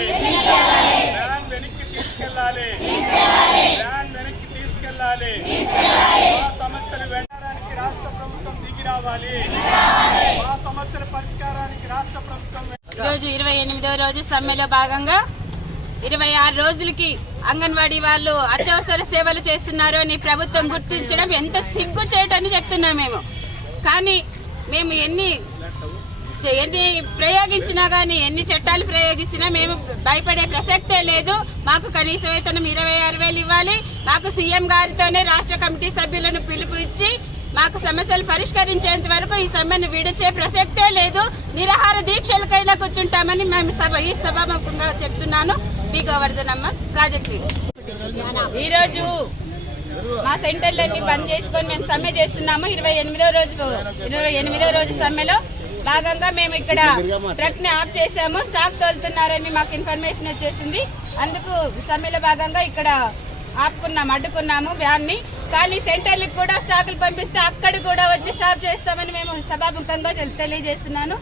తీసుకెళ్ళాలి. వ్యాన్ వెనక్కి తీసుకెళ్ళాలి. వ్యాన్ వెనక్కి తీసుకెళ్ళాలి. మా సమస్యలు వెంటడానికి రాష్ట్ర ప్రభుత్వం దిగి రావాలి. మా సమస్యల పరిష్కారానికి రాష్ట్ర ప్రభుత్వం ఈరోజు ఇరవై ఎనిమిదవ రోజు సమ్మెలో భాగంగా ఇరవై ఆరు రోజులకి అంగన్వాడీ వాళ్ళు అత్యవసర సేవలు చేస్తున్నారు అని ప్రభుత్వం గుర్తించడం ఎంత సిగ్గు చేయటని చెప్తున్నాం మేము. కానీ మేము ఎన్ని ఎన్ని ప్రయోగించినా కానీ ఎన్ని చట్టాలు ప్రయోగించినా మేము భయపడే ప్రసక్తే లేదు. మాకు కనీస వేతనం ఇరవై ఆరు వేలు ఇవ్వాలి. మాకు సీఎం గారితోనే రాష్ట్ర కమిటీ సభ్యులను పిలుపు ఇచ్చి మాకు సమస్యలు పరిష్కరించేంత వరకు ఈ సమ్మెను విడిచే ప్రసక్తే లేదు. నిరాహార దీక్షలకైనా కూర్చుంటామని మేము సభ ఈ సభాముఖంగా చెప్తున్నాను. B Govardhanamma project. ఈరోజు మా సెంటర్లన్నీ బంద్ చేసుకొని మేము సమ్మె చేస్తున్నాము. ఇరవై ఎనిమిదో రోజు ఇరవై ఎనిమిదో రోజు సమ్మెలో భాగంగా మేము ఇక్కడ ట్రక్ని ఆఫ్ చేసాము స్టాక్ తోలుతున్నారని మాకు ఇన్ఫర్మేషన్ వచ్చేసింది. అందుకు సమ్మెలో భాగంగా ఇక్కడ ఆపుకున్నాం అడ్డుకున్నాము వ్యాన్ని కానీ సెంటర్లకు కూడా స్టాకులు పంపిస్తే అక్కడ కూడా వచ్చి స్టాప్ చేస్తామని మేము సభాముఖంగా తెలి- తెలియజేస్తున్నాను.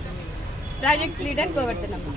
Project leader కోబడుతున్నాము